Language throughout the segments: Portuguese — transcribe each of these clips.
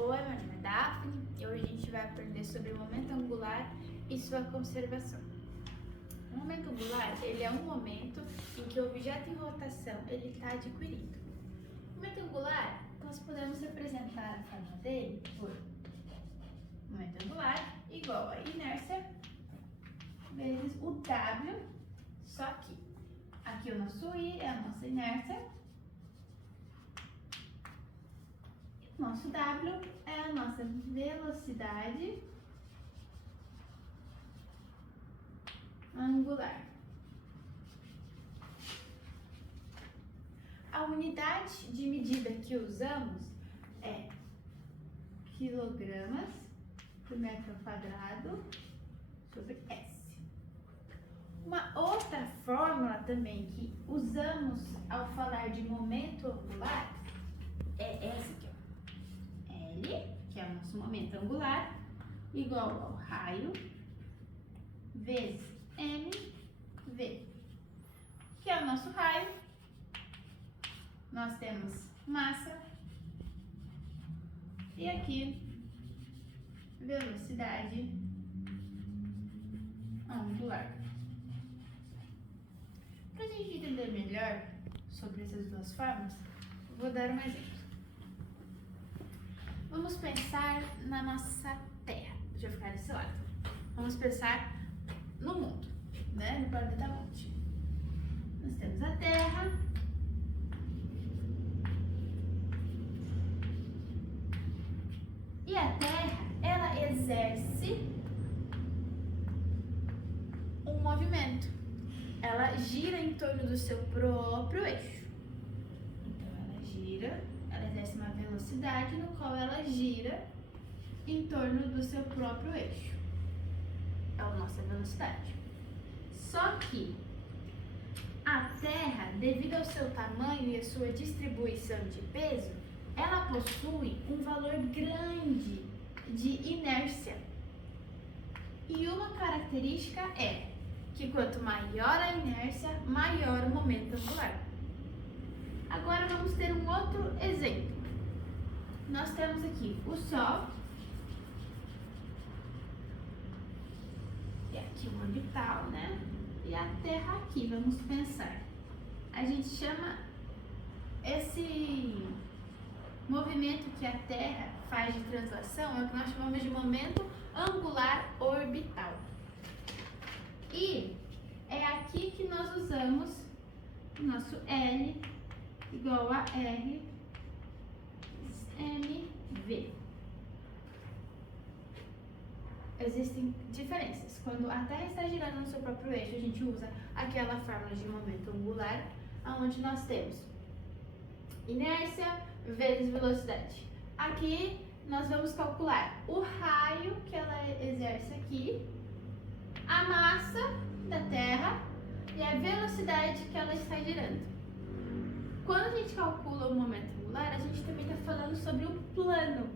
Oi, meu nome é Daphne e hoje a gente vai aprender sobre o momento angular e sua conservação. O momento angular, ele é um momento em que o objeto em rotação ele está adquirindo. O momento angular, nós podemos representar a forma dele por momento angular igual a inércia vezes o W, só que aqui o nosso I é a nossa inércia, nosso W é a nossa velocidade angular. A unidade de medida que usamos é quilogramas por metro quadrado sobre S. Uma outra fórmula também que usamos ao falar de momento angular é essa aqui, ó. L, que é o nosso momento angular, igual ao raio vezes mv, que é o nosso raio. Nós temos massa e aqui velocidade angular. Para a gente entender melhor sobre essas duas formas, vou dar um exemplo. Vamos pensar na nossa Terra. Deixa eu ficar desse lado. Vamos pensar no mundo, né? No planeta Monte. Nós temos a Terra. E a Terra, ela exerce um movimento. Ela gira em torno do seu próprio eixo. Então, ela gira, ela exerce uma velocidade no qual ela gira em torno do seu próprio eixo. É a nossa velocidade. Só que a Terra, devido ao seu tamanho e a sua distribuição de peso, ela possui um valor grande de inércia. E uma característica é que quanto maior a inércia, maior o momento angular. Agora vamos ter um outro exemplo. Nós temos aqui o Sol, e aqui um orbital, né? E a Terra aqui, vamos pensar. A gente chama esse movimento que a Terra faz de translação, é o que nós chamamos de momento angular orbital. E é aqui que nós usamos o nosso L igual a R mv. Existem diferenças. Quando a Terra está girando no seu próprio eixo, a gente usa aquela fórmula de momento angular, onde nós temos inércia vezes velocidade. Aqui nós vamos calcular o raio que ela exerce aqui, a massa da Terra e a velocidade que ela está girando. Quando a gente calcula o momento angular, a gente também está falando sobre o plano.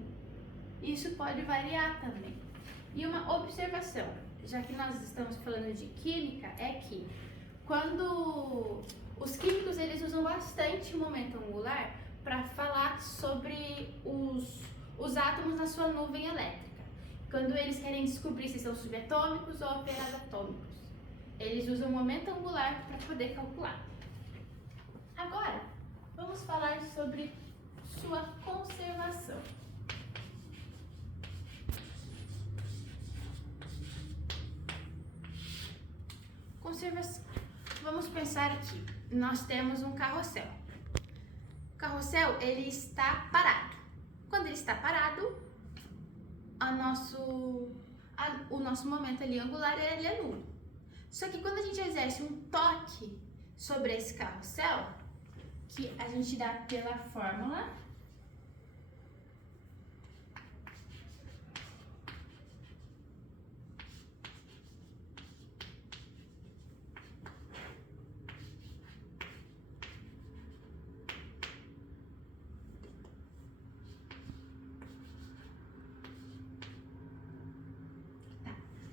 Isso pode variar também. E uma observação, já que nós estamos falando de química, é que quando os químicos eles usam bastante o momento angular para falar sobre os átomos na sua nuvem elétrica. Quando eles querem descobrir se são subatômicos ou perazatômicos, eles usam o momento angular para poder calcular. Agora, vamos falar sobre sua conservação. Conservação. Vamos pensar aqui. Nós temos um carrossel. O carrossel, ele está parado. Quando ele está parado, o nosso momento ali angular ele é nulo. Só que quando a gente exerce um toque sobre esse carrossel, que a gente dá pela fórmula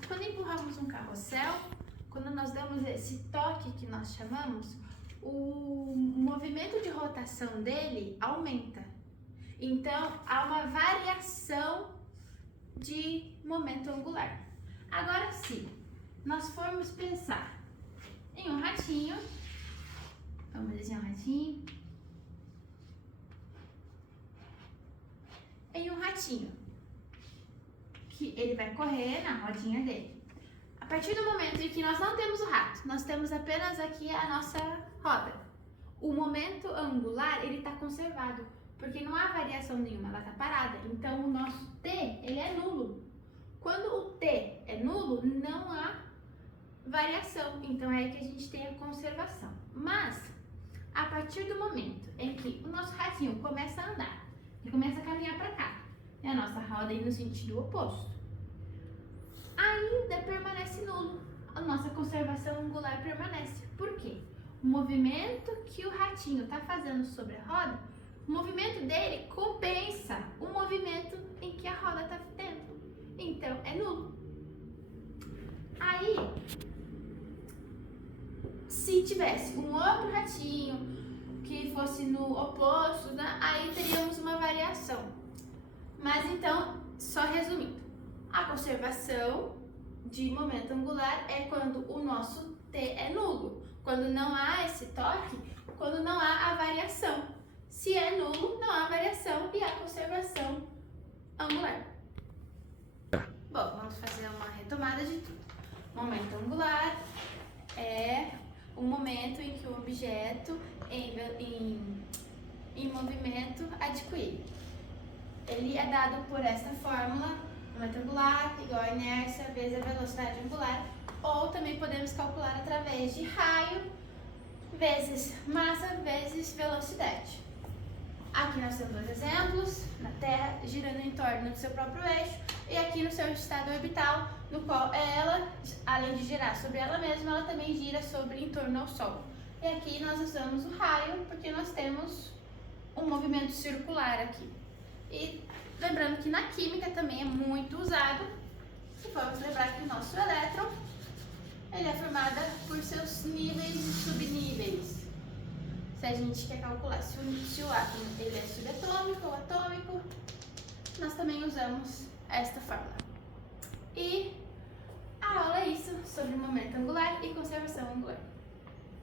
quando empurramos um carrossel, quando nós damos esse toque que nós chamamos, o movimento de rotação dele aumenta. Então, há uma variação variação de momento angular. Agora, se nós formos pensar em um ratinho, vamos desenhar um ratinho. Em um ratinho, que ele vai correr na rodinha dele. A partir do momento em que nós não temos o rato, nós temos apenas aqui a nossa roda. O momento angular, ele está conservado, porque não há variação nenhuma, ela está parada. Então, o nosso t, ele é nulo. Quando o t é nulo, não há variação. Então, é aí que a gente tem a conservação. Mas, a partir do momento em que o nosso ratinho começa a andar, ele começa a caminhar para cá, e a nossa roda ir no sentido oposto, ainda permanece nulo. A nossa conservação angular permanece. Por quê? O movimento que o ratinho está fazendo sobre a roda, o movimento dele compensa o movimento em que a roda está tendo. Então, é nulo. Aí, se tivesse um outro ratinho que fosse no oposto, né, aí teríamos uma variação. Mas então, só resumindo, a conservação de momento angular é quando o nosso t é nulo, quando não há esse toque, quando não há a variação. Se é nulo, não há variação e há conservação angular. Bom, vamos fazer uma retomada de tudo. Momento angular é o momento em que o objeto em movimento adquire. Ele é dado por esta fórmula, momento angular igual a inércia vezes a velocidade angular, ou também podemos calcular através de raio vezes massa vezes velocidade. Aqui nós temos dois exemplos, na Terra girando em torno do seu próprio eixo, e aqui no seu estado orbital, no qual ela, além de girar sobre ela mesma, ela também gira em torno ao Sol. E aqui nós usamos o raio, porque nós temos um movimento circular aqui. E lembrando que na química também é muito usado, se formos lembrar que o nosso elétron, ele é formado por seus níveis e subníveis. Se a gente quer calcular se o átomo ele é subatômico ou atômico, nós também usamos esta fórmula. E a aula é isso, sobre momento angular e conservação angular.